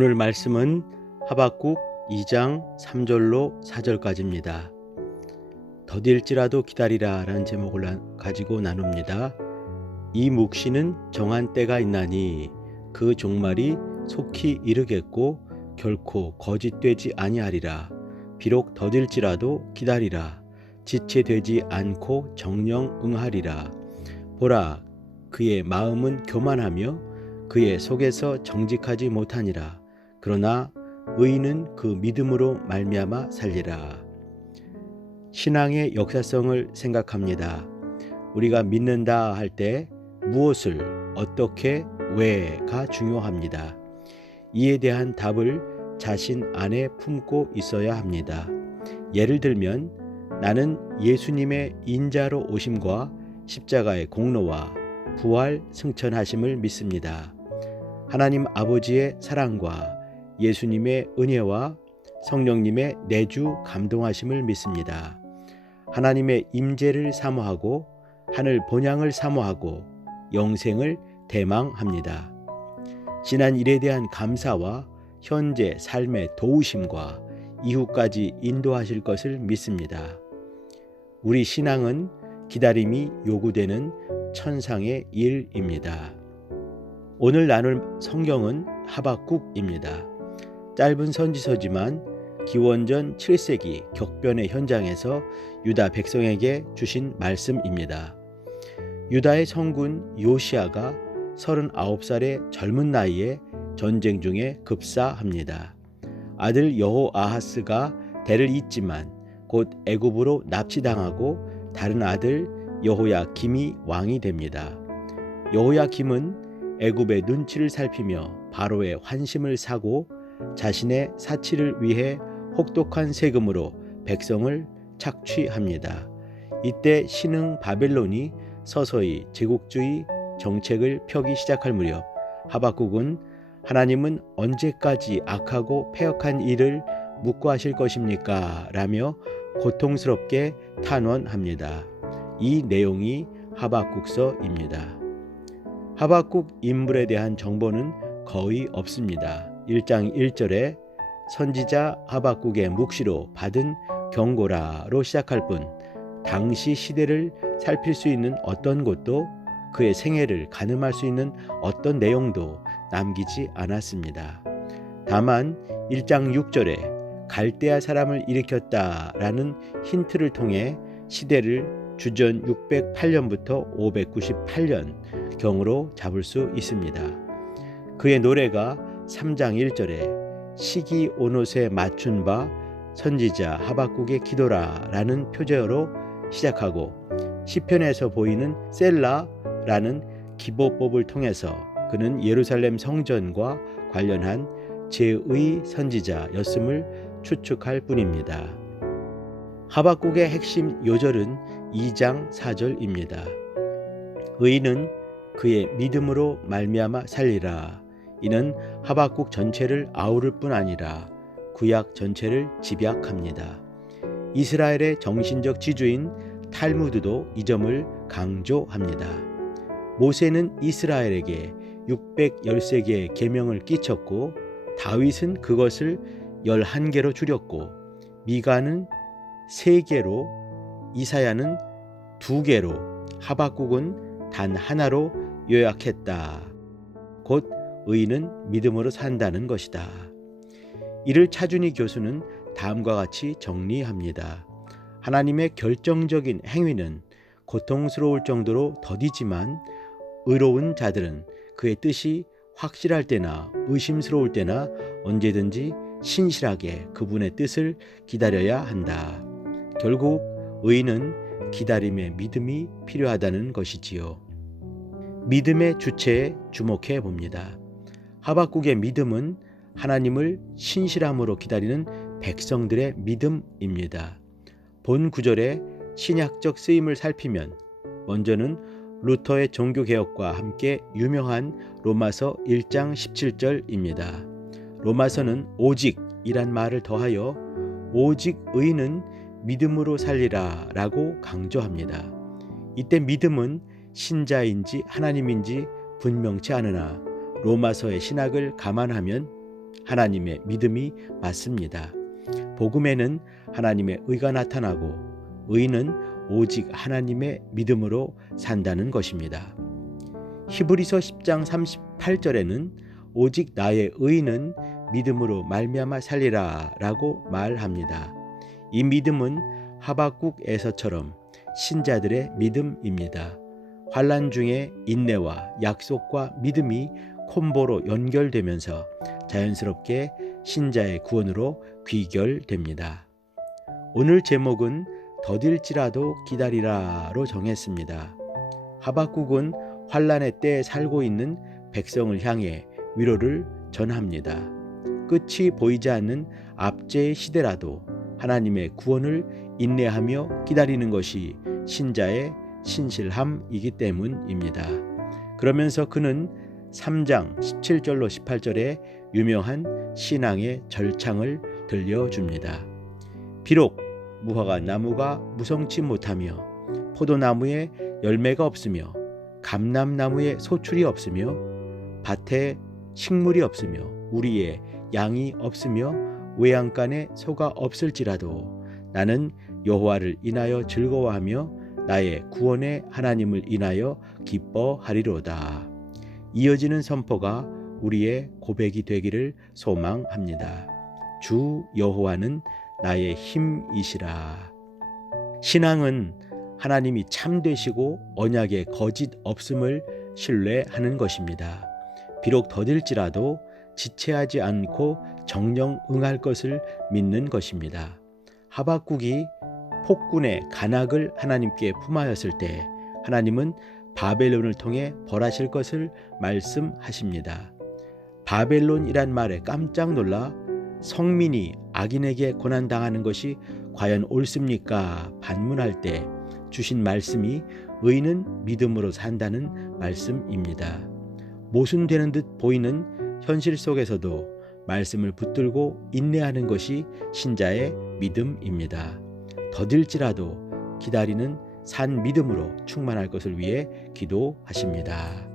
오늘 말씀은 하박국 2장 3절로 4절까지입니다. 더딜지라도 기다리라 라는 제목을 가지고 나눕니다. 이 묵시는 정한 때가 있나니 그 종말이 속히 이르겠고 결코 거짓되지 아니하리라. 비록 더딜지라도 기다리라. 지체되지 않고 정령 응하리라. 보라, 그의 마음은 교만하며 그의 속에서 정직하지 못하니라. 그러나 의인은 그 믿음으로 말미암아 살리라. 신앙의 역사성을 생각합니다. 우리가 믿는다 할 때 무엇을, 어떻게, 왜가 중요합니다. 이에 대한 답을 자신 안에 품고 있어야 합니다. 예를 들면 나는 예수님의 인자로 오심과 십자가의 공로와 부활 승천하심을 믿습니다. 하나님 아버지의 사랑과 예수님의 은혜와 성령님의 내주 감동하심을 믿습니다. 하나님의 임재를 사모하고 하늘 본향을 사모하고 영생을 대망합니다. 지난 일에 대한 감사와 현재 삶의 도우심과 이후까지 인도하실 것을 믿습니다. 우리 신앙은 기다림이 요구되는 천상의 일입니다. 오늘 나눌 성경은 하박국입니다. 짧은 선지서지만 기원전 7세기 격변의 현장에서 유다 백성에게 주신 말씀입니다. 유다의 성군 요시아가 39살의 젊은 나이에 전쟁 중에 급사합니다. 아들 여호아하스가 대를 잇지만 곧 애굽으로 납치당하고 다른 아들 여호야김이 왕이 됩니다. 여호야김은 애굽의 눈치를 살피며 바로의 환심을 사고 자신의 사치를 위해 혹독한 세금으로 백성을 착취합니다. 이때 신흥 바벨론이 서서히 제국주의 정책을 펴기 시작할 무렵 하박국은 하나님은 언제까지 악하고 패역한 일을 묵고하실 것입니까? 라며 고통스럽게 탄원합니다. 이 내용이 하박국서입니다. 하박국 인물에 대한 정보는 거의 없습니다. 1장 1절에 선지자 하박국의 묵시로 받은 경고라로 시작할 뿐 당시 시대를 살필 수 있는 어떤 곳도 그의 생애를 가늠할 수 있는 어떤 내용도 남기지 않았습니다. 다만 1장 6절에 갈대아 사람을 일으켰다라는 힌트를 통해 시대를 주전 608년부터 598년 경으로 잡을 수 있습니다. 그의 노래가 3장 1절에 시기 온옷에 맞춘 바 선지자 하박국의 기도라라는 표제어로 시작하고 시편에서 보이는 셀라라는 기보법을 통해서 그는 예루살렘 성전과 관련한 제의 선지자였음을 추측할 뿐입니다. 하박국의 핵심 요절은 2장 4절입니다. 의인은 그의 믿음으로 말미암아 살리라. 이는 하박국 전체를 아우를 뿐 아니라 구약 전체를 집약합니다. 이스라엘의 정신적 지주인 탈무드도 이 점을 강조합니다. 모세는 이스라엘에게 613개의 계명을 끼쳤고 다윗은 그것을 11개로 줄였고 미가는 3개로 이사야는 2개로 하박국은 단 하나로 요약했다. 곧 의인은 믿음으로 산다는 것이다. 이를 차준희 교수는 다음과 같이 정리합니다. 하나님의 결정적인 행위는 고통스러울 정도로 더디지만 의로운 자들은 그의 뜻이 확실할 때나 의심스러울 때나 언제든지 신실하게 그분의 뜻을 기다려야 한다. 결국 의인은 기다림의 믿음이 필요하다는 것이지요. 믿음의 주체에 주목해 봅니다. 하박국의 믿음은 하나님을 신실함으로 기다리는 백성들의 믿음입니다. 본 구절의 신약적 쓰임을 살피면 먼저는 루터의 종교개혁과 함께 유명한 로마서 1장 17절입니다. 로마서는 오직이란 말을 더하여 오직 의인은 믿음으로 살리라 라고 강조합니다. 이때 믿음은 신자인지 하나님인지 분명치 않으나 로마서의 신학을 감안하면 하나님의 믿음이 맞습니다. 복음에는 하나님의 의가 나타나고 의는 오직 하나님의 믿음으로 산다는 것입니다. 히브리서 10장 38절에는 오직 나의 의는 믿음으로 말미암아 살리라 라고 말합니다. 이 믿음은 하박국에서처럼 신자들의 믿음입니다. 환난 중에 인내와 약속과 믿음이 콤보로 연결되면서 자연스럽게 신자의 구원으로 귀결됩니다. 오늘 제목은 더딜지라도 기다리라로 정했습니다. 하박국은 환난의 때에 살고 있는 백성을 향해 위로를 전합니다. 끝이 보이지 않는 압제의 시대라도 하나님의 구원을 인내하며 기다리는 것이 신자의 신실함이기 때문입니다. 그러면서 그는 3장 17절로 18절에 유명한 신앙의 절창을 들려줍니다. 비록 무화과 나무가 무성치 못하며 포도나무에 열매가 없으며 감람나무에 소출이 없으며 밭에 식물이 없으며 우리의 양이 없으며 외양간에 소가 없을지라도 나는 여호와를 인하여 즐거워하며 나의 구원의 하나님을 인하여 기뻐하리로다. 이어지는 선포가 우리의 고백이 되기를 소망합니다. 주 여호와는 나의 힘이시라. 신앙은 하나님이 참되시고 언약에 거짓 없음을 신뢰하는 것입니다. 비록 더딜지라도 지체하지 않고 정령 응할 것을 믿는 것입니다. 하박국이 폭군의 간악을 하나님께 품하였을 때 하나님은 바벨론을 통해 벌하실 것을 말씀하십니다. 바벨론이란 말에 깜짝 놀라 성민이 악인에게 고난당하는 것이 과연 옳습니까? 반문할 때 주신 말씀이 의인은 믿음으로 산다는 말씀입니다. 모순되는 듯 보이는 현실 속에서도 말씀을 붙들고 인내하는 것이 신자의 믿음입니다. 더딜지라도 기다리는 산 믿음으로 충만할 것을 위해 기도하십니다.